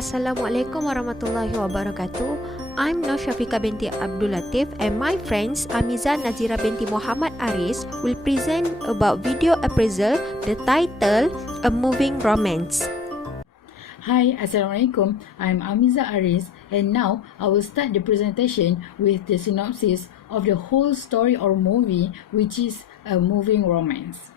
Assalamualaikum warahmatullahi wabarakatuh. I'm Nur Syafiqah binti Abdul Latif and my friends Amiza Nazira binti Muhammad Aris will present about video appraisal, the title A Moving Romance. Hi, Assalamualaikum. I'm Amiza Aris and now I will start the presentation with the synopsis of the whole story or movie, which is A Moving Romance.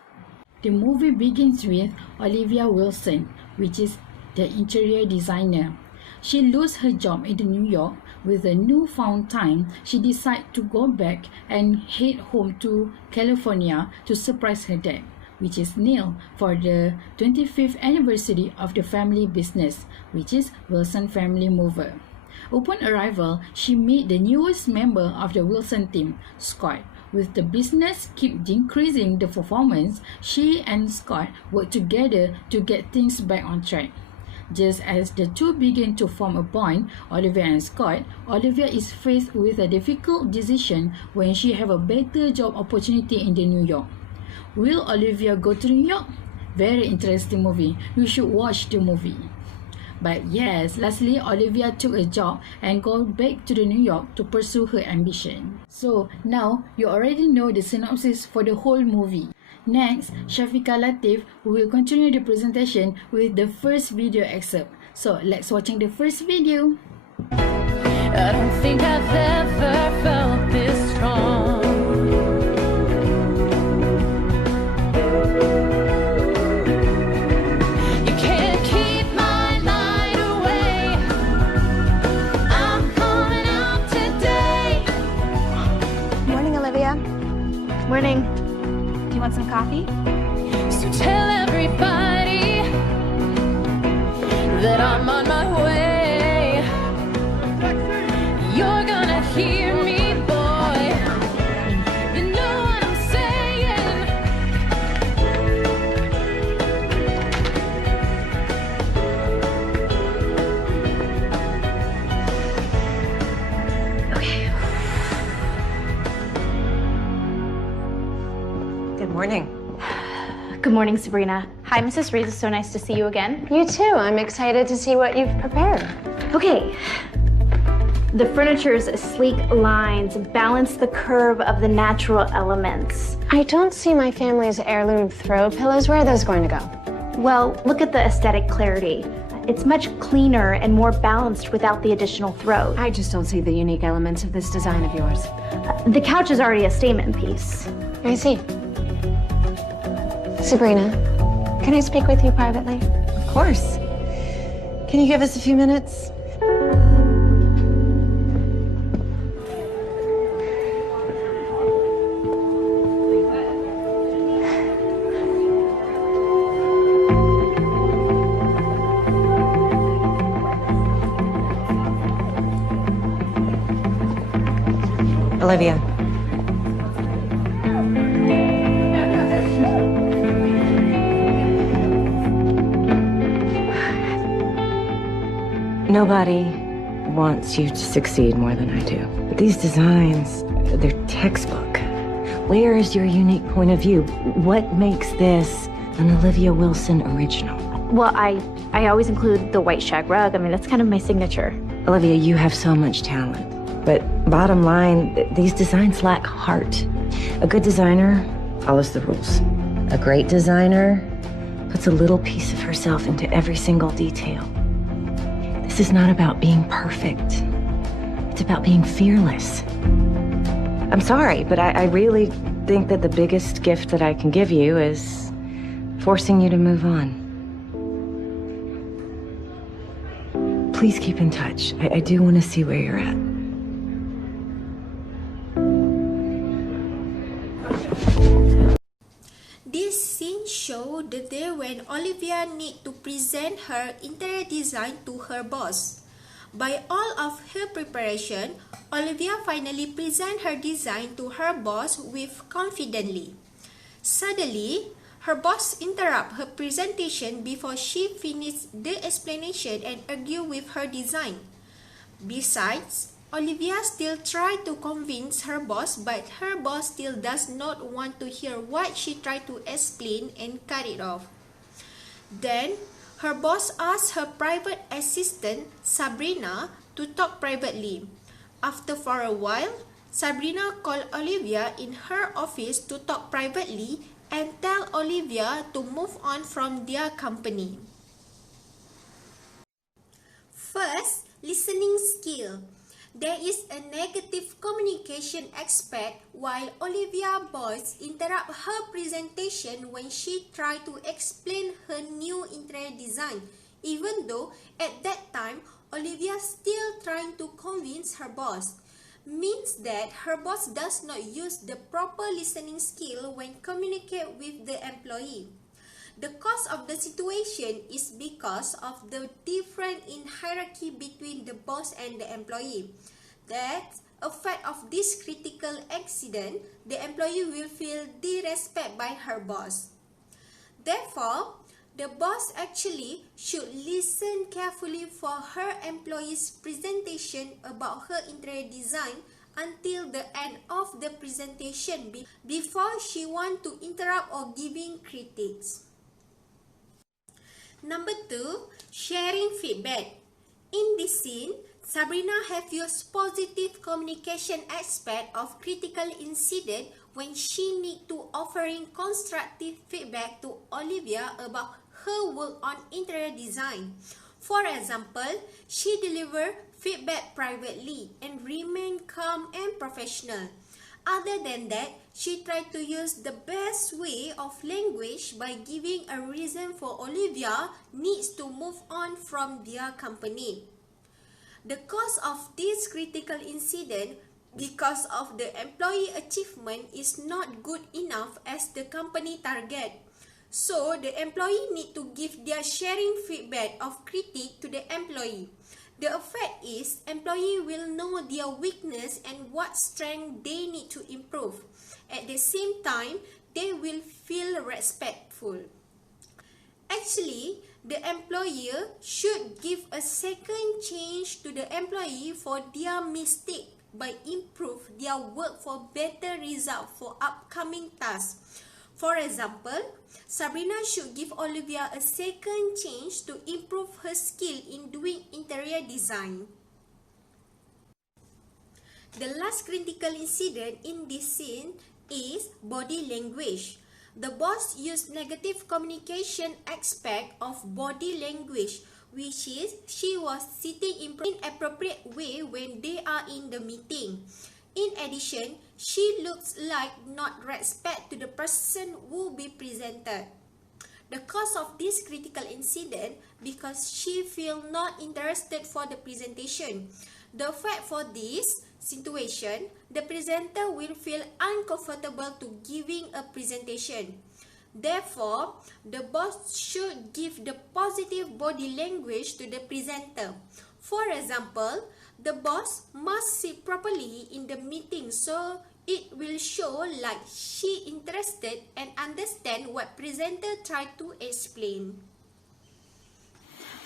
The movie begins with Olivia Wilson, which is the interior designer. She loses her job in New York. With a newfound time, she decides to go back and head home to California to surprise her dad, which is Neil, for the 25th anniversary of the family business, which is Wilson Family Mover. Upon arrival, she meets the newest member of the Wilson team, Scott. With the business keep decreasing the performance, she and Scott work together to get things back on track. Just as the two begin to form a bond, Olivia and Scott, Olivia is faced with a difficult decision when she have a better job opportunity in the New York. Will Olivia go to New York? Very interesting movie. You should watch the movie. But yes, lastly, Olivia took a job and go back to the New York to pursue her ambition. So now you already know the synopsis for the whole movie. Next, Syafiqah Latif will continue the presentation with the first video excerpt. So let's watching the first video. I don't think I've ever felt this strong. You can't keep my light away. I'm coming out today. Morning, Olivia. Morning. Do you want some coffee? So tell everybody that I'm on my way. You're gonna hear me, boy. You know what I'm saying. Okay. Good morning. Good morning, Sabrina. Hi, Mrs. Reese. It's so nice to see you again. You too. I'm excited to see what you've prepared. Okay. The furniture's sleek lines balance the curve of the natural elements. I don't see my family's heirloom throw pillows. Where are those going to go? Well, look at the aesthetic clarity. It's much cleaner and more balanced without the additional throws. I just don't see the unique elements of this design of yours. The couch is already a statement piece. I see. Sabrina, can I speak with you privately? Of course. Can you give us a few minutes? Olivia. Nobody wants you to succeed more than I do. But these designs, they're textbook. Where is your unique point of view? What makes this an Olivia Wilson original? Well, I always include the white shag rug. I mean, that's kind of my signature. Olivia, you have so much talent. But bottom line, these designs lack heart. A good designer follows the rules. A great designer puts a little piece of herself into every single detail. This is not about being perfect. It's about being fearless. I'm sorry, but I really think that the biggest gift that I can give you is forcing you to move on. Please keep in touch. I do want to see where you're at. This scene shows the day when Olivia needs to present her interior design to her boss. By all of her preparation, Olivia finally presents her design to her boss with confidently. Suddenly, her boss interrupts her presentation before she finishes the explanation and argues with her design. Besides, Olivia still tried to convince her boss, but her boss still does not want to hear what she tried to explain and cut it off. Then, her boss asked her private assistant, Sabrina, to talk privately. After for a while, Sabrina called Olivia in her office to talk privately and tell Olivia to move on from their company. First, listening skill. There is a negative communication aspect while Olivia's boss interrupted her presentation when she tried to explain her new interior design, even though at that time Olivia still trying to convince her boss. Means that her boss does not use the proper listening skill when communicate with the employee. The cause of the situation is because of the difference in hierarchy between the boss and the employee. That effect of this critical accident, the employee will feel disrespected by her boss. Therefore, the boss actually should listen carefully for her employee's presentation about her interior design until the end of the presentation before she want to interrupt or giving critiques. Number 2, sharing feedback. In this scene, Sabrina have used positive communication aspect of critical incident when she need to offering constructive feedback to Olivia about her work on interior design. For example, she delivered feedback privately and remained calm and professional. Other than that, she tried to use the best way of language by giving a reason for Olivia needs to move on from their company. The cause of this critical incident because of the employee achievement is not good enough as the company target. So, the employee need to give their sharing feedback of critique to the employee. The effect is, employee will know their weakness and what strength they need to improve. At the same time, they will feel respectful. Actually, the employer should give a second chance to the employee for their mistake by improve their work for better result for upcoming tasks. For example, Sabrina should give Olivia a second chance to improve her skill in doing interior design. The last critical incident in this scene is body language. The boss used negative communication aspect of body language, which is she was sitting in inappropriate way when they are in the meeting. In addition, she looks like not respect to the person who be presented. The cause of this critical incident because she feel not interested for the presentation. The effect for this situation, the presenter will feel uncomfortable to giving a presentation. Therefore, the boss should give the positive body language to the presenter. For example, the boss must sit properly in the meeting so it will show like she interested and understand what presenter tried to explain.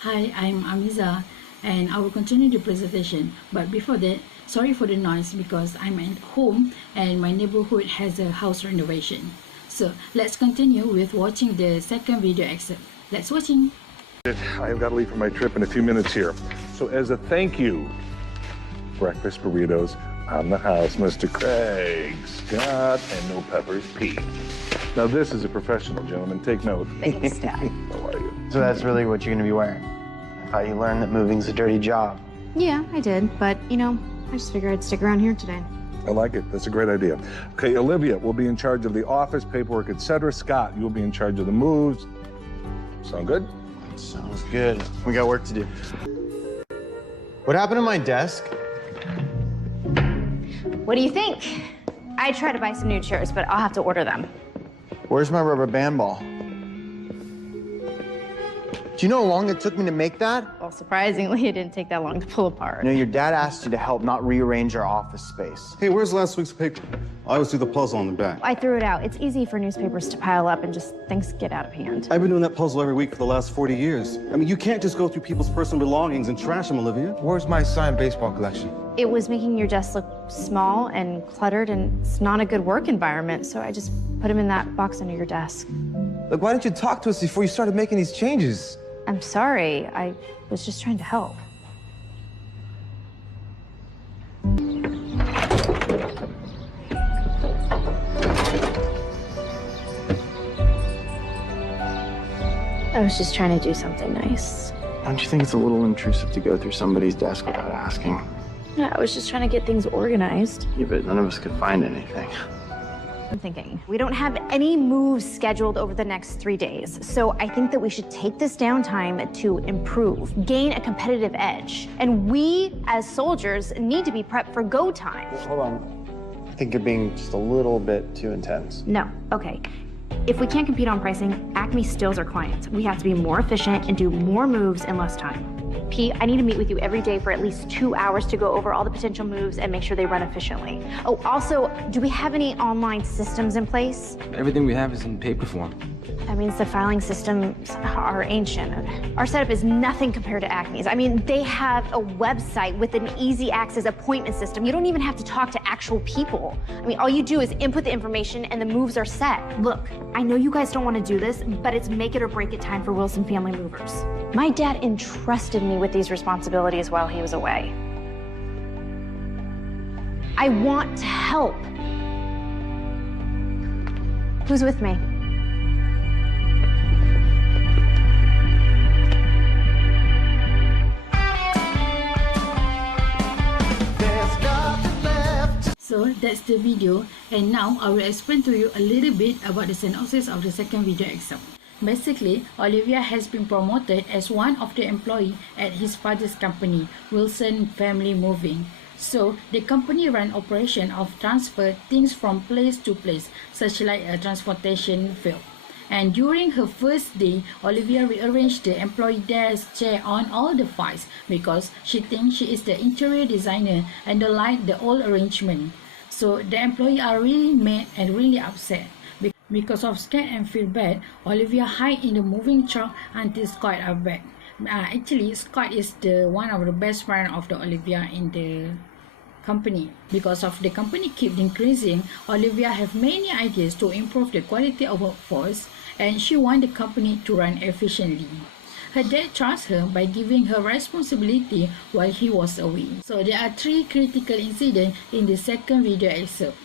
Hi, I'm Amiza and I will continue the presentation. But before that, sorry for the noise because I'm at home and my neighborhood has a house renovation. So let's continue with watching the second video excerpt. Let's watching. I've got to leave for my trip in a few minutes here. So as a thank you, breakfast burritos on the house, Mr. Craig Scott, and no peppers, Pete. Now this is a professional, gentlemen. Take note. Thanks, Dad. How are you? So that's really what you're gonna be wearing. I thought you learned that moving's a dirty job. Yeah, I did, but I just figured I'd stick around here today. I like it. That's a great idea. Okay, Olivia will be in charge of the office, paperwork, etc. Scott, you'll be in charge of the moves. Sound good? Sounds good. We got work to do. What happened to my desk? What do you think? I tried to buy some new chairs, but I'll have to order them. Where's my rubber band ball? Do you know how long it took me to make that? Well, surprisingly, it didn't take that long to pull apart. You know, your dad asked you to help not rearrange our office space. Hey, where's last week's paper? I always do the puzzle on the back. I threw it out. It's easy for newspapers to pile up and just things get out of hand. I've been doing that puzzle every week for the last 40 years. I mean, you can't just go through people's personal belongings and trash them, Olivia. Where's my signed baseball collection? It was making your desk look small and cluttered, and it's not a good work environment, so I just put them in that box under your desk. Look, why didn't you talk to us before you started making these changes? I'm sorry. I was just trying to help. I was just trying to do something nice. Don't you think it's a little intrusive to go through somebody's desk without asking? Yeah, I was just trying to get things organized. Yeah, but none of us could find anything. I'm thinking, we don't have any moves scheduled over the next 3 days, so I think that we should take this downtime to improve, gain a competitive edge. And we, as soldiers, need to be prepped for go time. Hold on. I think you're being just a little bit too intense. No, okay. If we can't compete on pricing, Acme steals our clients. We have to be more efficient and do more moves in less time. Pete, I need to meet with you every day for at least 2 hours to go over all the potential moves and make sure they run efficiently. Oh, also, do we have any online systems in place? Everything we have is in paper form. That means the filing systems are ancient. Our setup is nothing compared to Acme's. I mean, they have a website with an easy access appointment system. You don't even have to talk to actual people. I mean, all you do is input the information and the moves are set. Look, I know you guys don't want to do this, but it's make it or break it time for Wilson Family Movers. My dad entrusted me with these responsibilities while he was away. I want to help. Who's with me? So that's the video, and now I will explain to you a little bit about the synopsis of the second video excerpt. Basically, Olivia has been promoted as one of the employees at his father's company, Wilson Family Moving. So the company run operation of transfer things from place to place, such like a transportation field. And during her first day, Olivia rearranged the employee desk chair on all the files because she thinks she is the interior designer and don't like the old arrangement. So the employees are really mad and really upset. Because of scared and feel bad, Olivia hide in the moving truck until Scott are back. Actually, Scott is the one of the best friend of the Olivia in the company. Because of the company keep increasing, Olivia have many ideas to improve the quality of workforce, and she want the company to run efficiently. Her dad trusts her by giving her responsibility while he was away. So there are 3 critical incidents in the second video excerpt.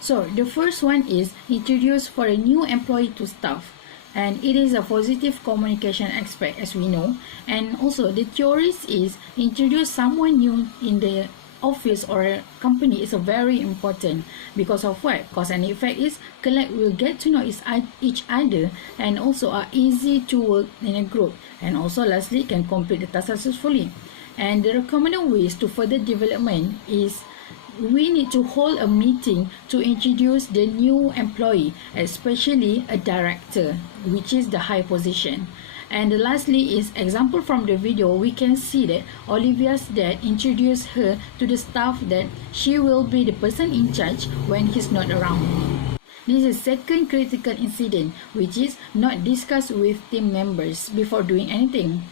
So the first one is introduced for a new employee to staff, and it is a positive communication aspect, as we know. And also the theories is introduce someone new in the office or a company is a very important because of what? Cause and effect is collect will get to know each other and also are easy to work in a group, and also lastly can complete the task successfully. And the recommended ways to further development is we need to hold a meeting to introduce the new employee, especially a director, which is the high position. And lastly is example from the video, we can see that Olivia's dad introduced her to the staff that she will be the person in charge when he's not around. This is second critical incident, which is not discussed with team members before doing anything.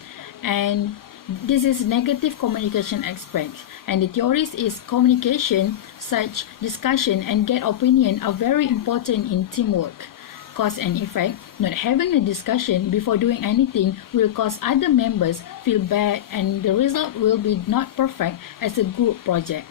And this is negative communication aspect. And the theories is communication, such discussion and get opinion are very important in teamwork. Cause and effect, not having a discussion before doing anything will cause other members feel bad and the result will be not perfect as a group project.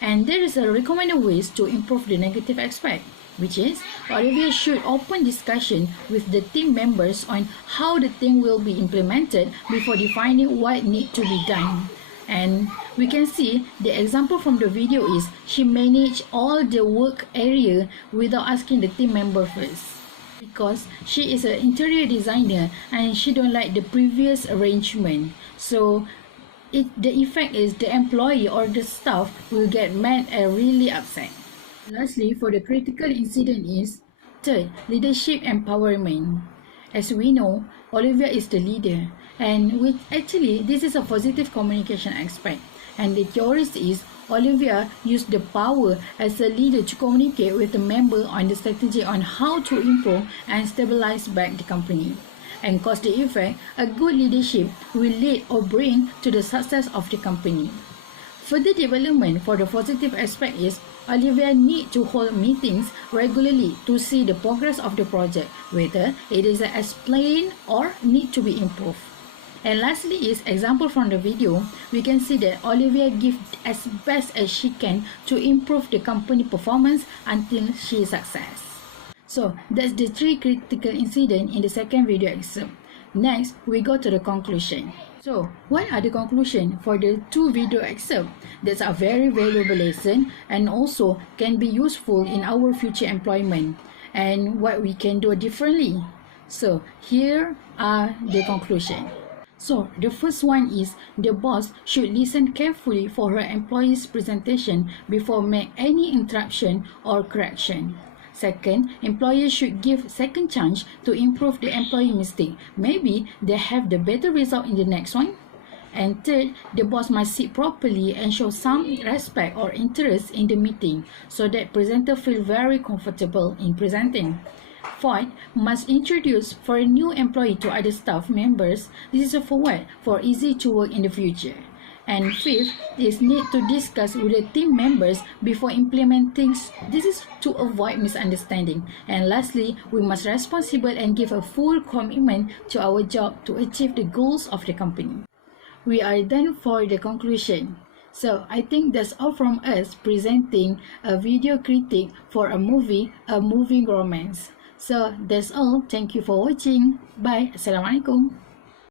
And there is a recommended ways to improve the negative aspect, which is Olivia should open discussion with the team members on how the thing will be implemented before defining what need to be done. And we can see the example from the video is she managed all the work area without asking the team member first, because she is an interior designer and she don't like the previous arrangement. So the effect is the employee or the staff will get mad and really upset. Lastly, for the critical incident is third, leadership empowerment. As we know, Olivia is the leader, and which actually this is a positive communication aspect. And the theories is Olivia used the power as a leader to communicate with the member on the strategy on how to improve and stabilize back the company. And cause the effect, a good leadership will lead or bring to the success of the company. Further development for the positive aspect is Olivia need to hold meetings regularly to see the progress of the project, whether it is explained or need to be improved. And lastly is example from the video. We can see that Olivia gives as best as she can to improve the company performance until she success. So that's the 3 critical incidents in the second video excerpt. Next, we go to the conclusion. So, what are the conclusions for the 2 video excerpts? That's a very valuable lesson and also can be useful in our future employment and what we can do differently. So, here are the conclusions. So, the first one is the boss should listen carefully for her employee's presentation before make any interruption or correction. Second, employers should give second chance to improve the employee mistake. Maybe they have the better result in the next one. And third, the boss must sit properly and show some respect or interest in the meeting so that presenter feel very comfortable in presenting. Fourth, must introduce for a new employee to other staff members. This is for easy to work in the future. And fifth is need to discuss with the team members before implementing. This is to avoid misunderstanding. And lastly, we must responsible and give a full commitment to our job to achieve the goals of the company. We are done for the conclusion. So I think that's all from us presenting a video critique for a movie, A Moving Romance. So that's all. Thank you for watching. Bye. Assalamualaikum.